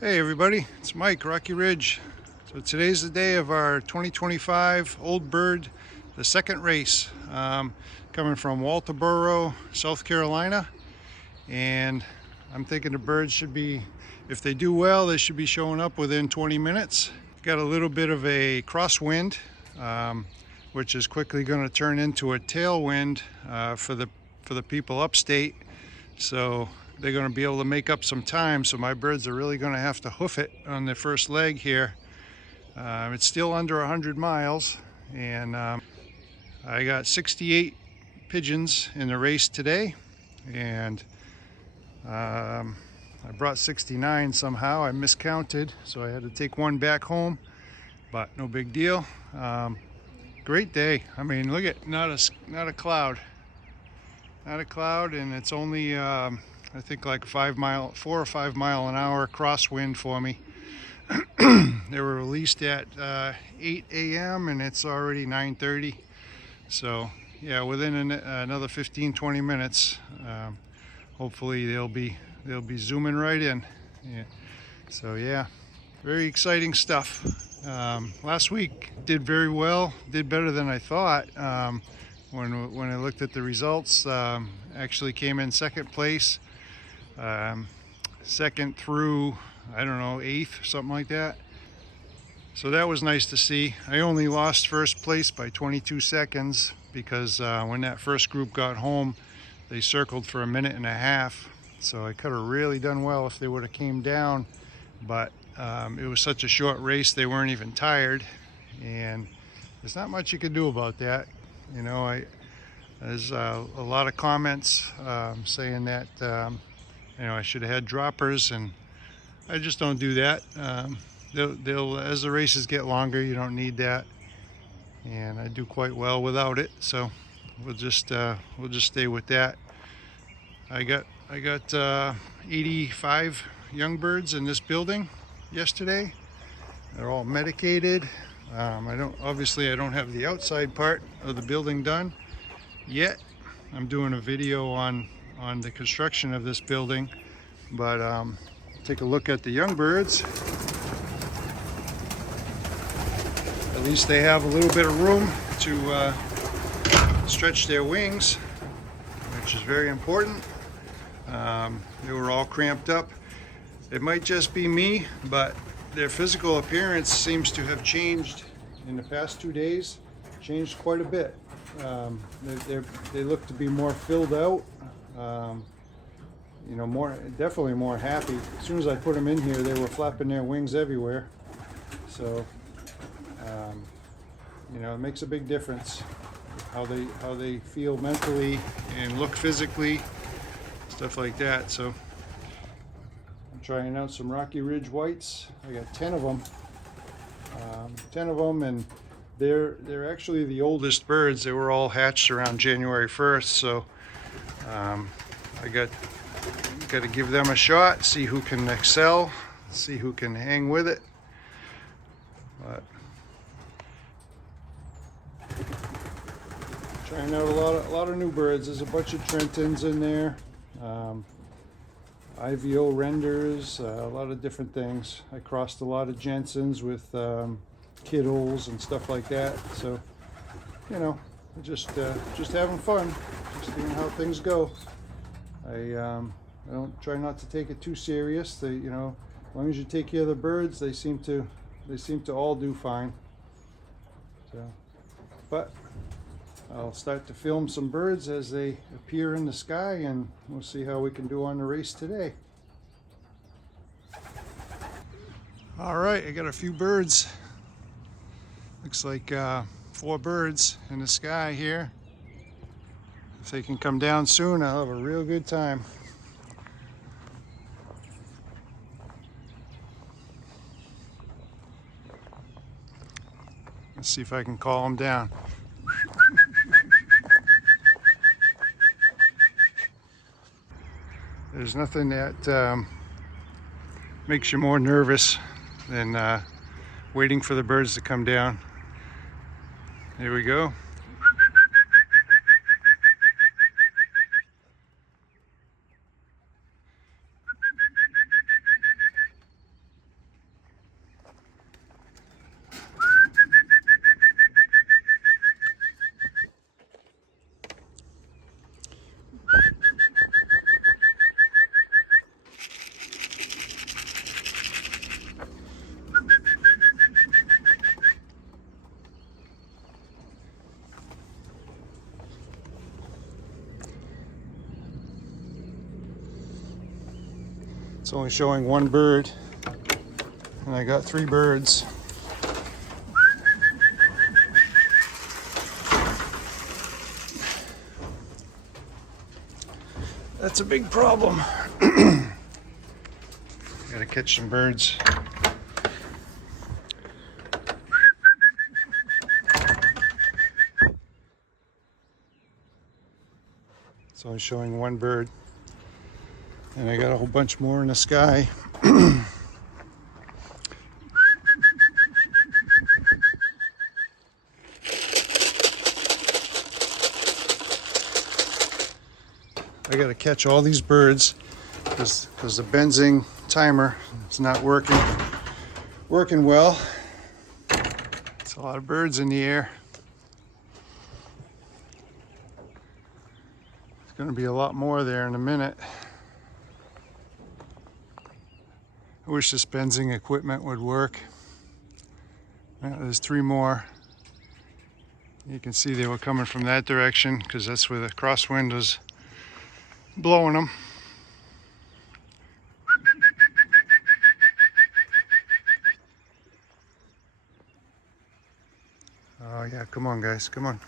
Hey everybody, it's Mike, Rocky Ridge. So today's the day of our 2025 Old Bird, the second race, coming from Walterboro, South Carolina. And I'm thinking the birds should be, if they do well, they should be showing up within 20 minutes. Got a little bit of a crosswind, which is quickly going to turn into a tailwind for the people upstate. So they're going to be able to make up some time. So my birds are really going to have to hoof it on the first leg here. It's still under 100 miles, and I got 68 pigeons in the race today, and I brought 69 somehow. I miscounted, so I had to take one back home, but no big deal. Great day. I mean, look at not a cloud. Not a cloud, and it's only I think like 4 or 5 mile an hour crosswind for me. They were released at 8 a.m. and it's already 9:30. So yeah, within another 15-20 minutes, hopefully they'll be zooming right in. Yeah. So yeah, very exciting stuff. Last week did very well, did better than I thought. When I looked at the results, actually came in second place, second through, I don't know, 8th, something like that. So that was nice to see. I only lost first place by 22 seconds because when that first group got home, they circled for a minute and a half. So I could have really done well if they would have came down, but it was such a short race, they weren't even tired, and there's not much you can do about that. You know, there's a lot of comments saying that you know, I should have had droppers, and I just don't do that. They'll as the races get longer, you don't need that, and I do quite well without it. So we'll just stay with that. I got 85 young birds in this building yesterday. They're all medicated. I don't have the outside part of the building done yet. I'm doing a video on the construction of this building, but take a look at the young birds. At least they have a little bit of room to stretch their wings, which is very important. They were all cramped up. It might just be me, but their physical appearance seems to have changed in the past 2 days, changed quite a bit. They look to be more filled out, you know, definitely more happy. As soon as I put them in here, they were flapping their wings everywhere. So, you know, it makes a big difference how they feel mentally and look physically, stuff like that. So I'm trying out some Rocky Ridge whites. I got 10 of them. 10 of them, and they're actually the oldest birds. They were all hatched around January 1st, so I got to give them a shot, see who can excel, see who can hang with it. But trying out a lot of new birds. There's a bunch of Trentons in there, IVO renders, a lot of different things. I crossed a lot of Jensens with Kittles and stuff like that. So, you know, just having fun, just seeing how things go. I don't try not to take it too serious. You know, as long as you take care of the birds, they seem to all do fine. So, but I'll start to film some birds as they appear in the sky, and we'll see how we can do on the race today. All right, I got a few birds. Looks like 4 birds in the sky here. If they can come down soon, I'll have a real good time. Let's see if I can call them down. There's nothing that makes you more nervous than waiting for the birds to come down. Here we go. It's only showing one bird, and I got 3 birds. That's a big problem. Gotta catch some birds. It's only showing one bird, and I got a whole bunch more in the sky. I gotta catch all these birds because the benzing timer is not working well. It's a lot of birds in the air. There's going to be a lot more there in a minute. I wish this benzing equipment would work. There's 3 more. You can see they were coming from that direction because that's where the crosswind was blowing them. Oh yeah, come on guys, come on.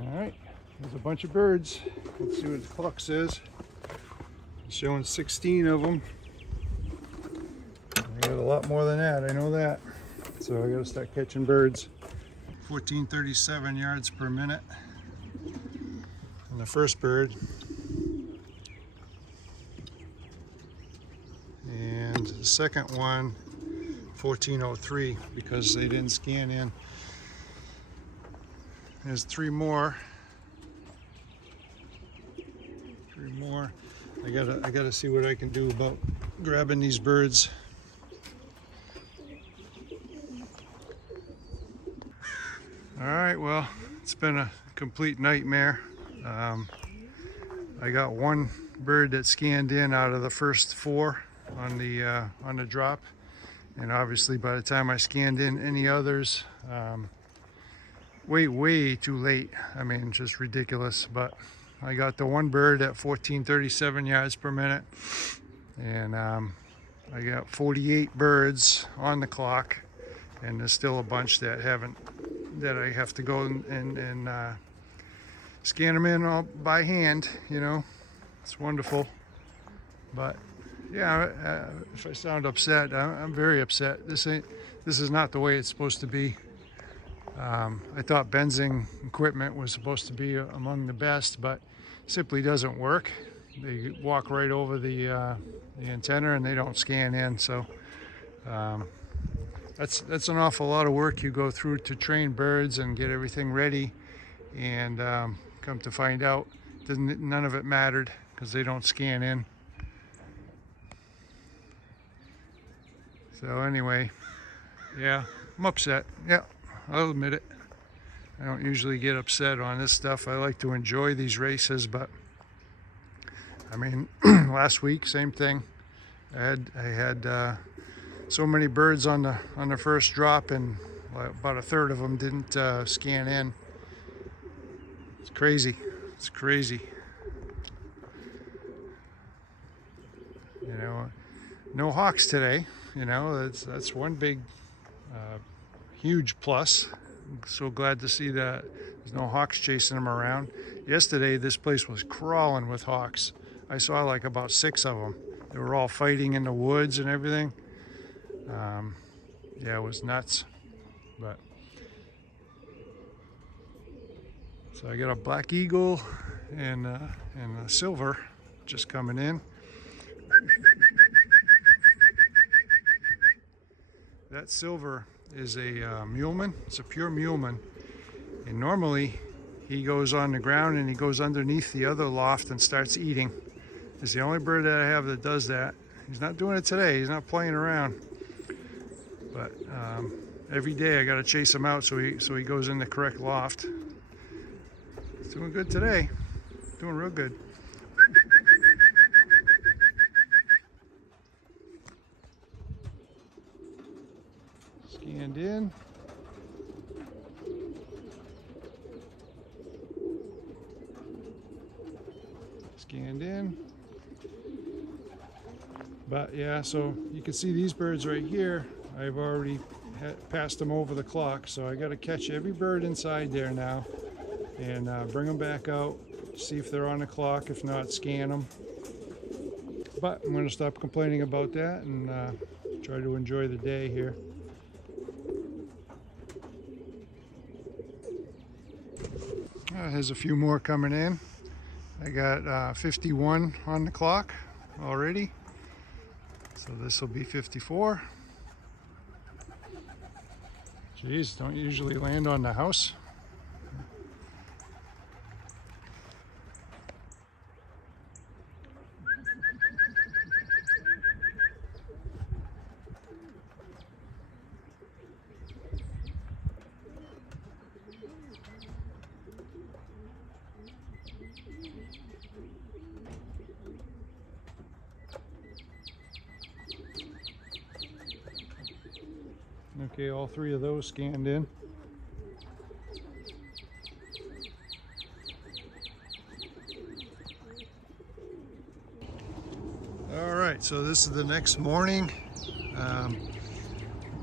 All right, there's a bunch of birds. Let's see what the clock says. It's showing 16 of them. I got a lot more than that, I know that. So I gotta start catching birds. 1437 yards per minute. And the first bird. And the second one, 1403, because they didn't scan in. There's 3 more. 3 more. I gotta see what I can do about grabbing these birds. All right, well, it's been a complete nightmare. I got 1 bird that scanned in out of the first 4 on the drop, and obviously by the time I scanned in any others, way too late. I mean, just ridiculous. But I got the 1 bird at 1437 yards per minute, and I got 48 birds on the clock, and there's still a bunch that I have to go and scan them in all by hand. You know, it's wonderful. But yeah, if I sound upset, I'm very upset. This is not the way it's supposed to be. I thought benzing equipment was supposed to be among the best, but simply doesn't work. They walk right over the antenna and they don't scan in. So that's an awful lot of work you go through to train birds and get everything ready, and come to find out, none of it mattered because they don't scan in. So anyway, yeah, I'm upset. Yeah, I'll admit it. I don't usually get upset on this stuff. I like to enjoy these races, but I mean, last week, same thing. I had so many birds on the first drop, and about a third of them didn't scan in. It's crazy. It's crazy. You know, no hawks today. You know, that's one big, huge plus. I'm so glad to see that there's no hawks chasing them around. Yesterday, this place was crawling with hawks. I saw like about 6 of them. They were all fighting in the woods and everything. Yeah, it was nuts. But so I got a black eagle and a silver just coming in. That silver is a muleman. It's a pure muleman, and normally he goes on the ground and he goes underneath the other loft and starts eating. It's the only bird that I have that does that. He's not doing it today. He's not playing around. But every day I got to chase him out so he goes in the correct loft. He's doing good today. Doing real good. Scanned in. Scanned in. But yeah, so you can see these birds right here. I've already passed them over the clock, so I got to catch every bird inside there now and bring them back out, see if they're on the clock. If not, scan them. But I'm going to stop complaining about that and try to enjoy the day here. There's a few more coming in. I got 51 on the clock already, so this will be 54. Geez, don't usually land on the house. Okay, all three of those scanned in. All right, so this is the next morning.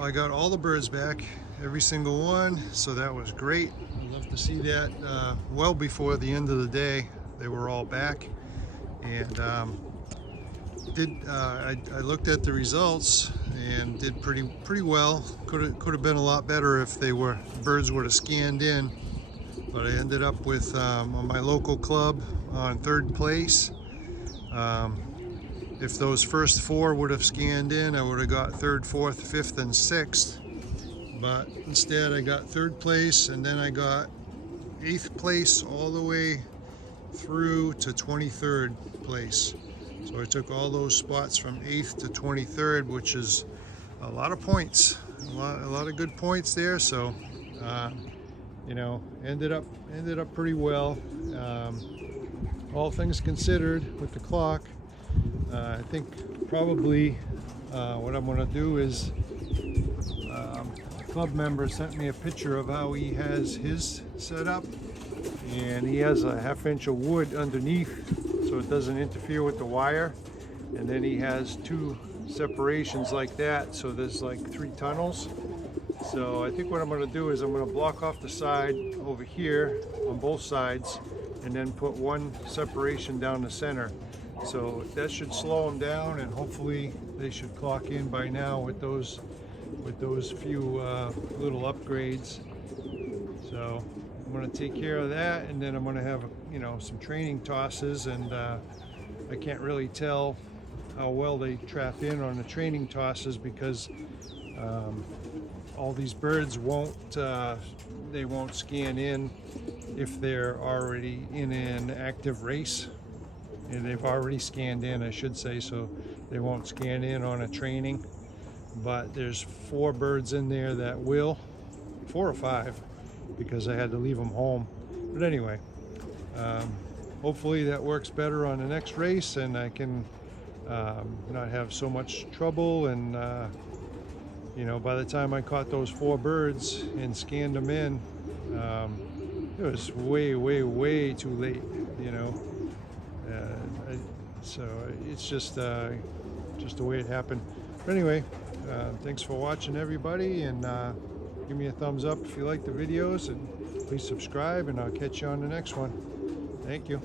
I got all the birds back, every single one, so that was great. I'd love to see that well before the end of the day. They were all back, and I looked at the results and did pretty well. Could have been a lot better if birds would have scanned in, but I ended up with on my local club on 3rd place. If those first 4 would have scanned in, I would have got 3rd, 4th, 5th, and 6th. But instead, I got 3rd place, and then I got 8th place all the way through to 23rd place. So I took all those spots from 8th to 23rd, which is a lot of points, a lot of good points there. So, you know, ended up pretty well. All things considered, with the clock, I think probably what I'm going to do is a club member sent me a picture of how he has his set up, and he has a 1/2 inch of wood underneath so it doesn't interfere with the wire, and then he has 2 separations like that, so there's like 3 tunnels. So I think what I'm going to do is I'm going to block off the side over here on both sides and then put 1 separation down the center. So that should slow them down, and hopefully they should clock in by now with those few little upgrades. So I'm going to take care of that, and then I'm going to have, you know, some training tosses, and I can't really tell how well they trap in on the training tosses because all these birds won't scan in if they're already in an active race. And they've already scanned in, I should say, so they won't scan in on a training. But there's 4 birds in there that will, 4 or 5, because I had to leave them home. But anyway, hopefully that works better on the next race, and I can not have so much trouble. And you know, by the time I caught those 4 birds and scanned them in, it was way too late, you know. So it's just the way it happened. But anyway, thanks for watching, everybody, and give me a thumbs up if you like the videos, and please subscribe, and I'll catch you on the next one. Thank you.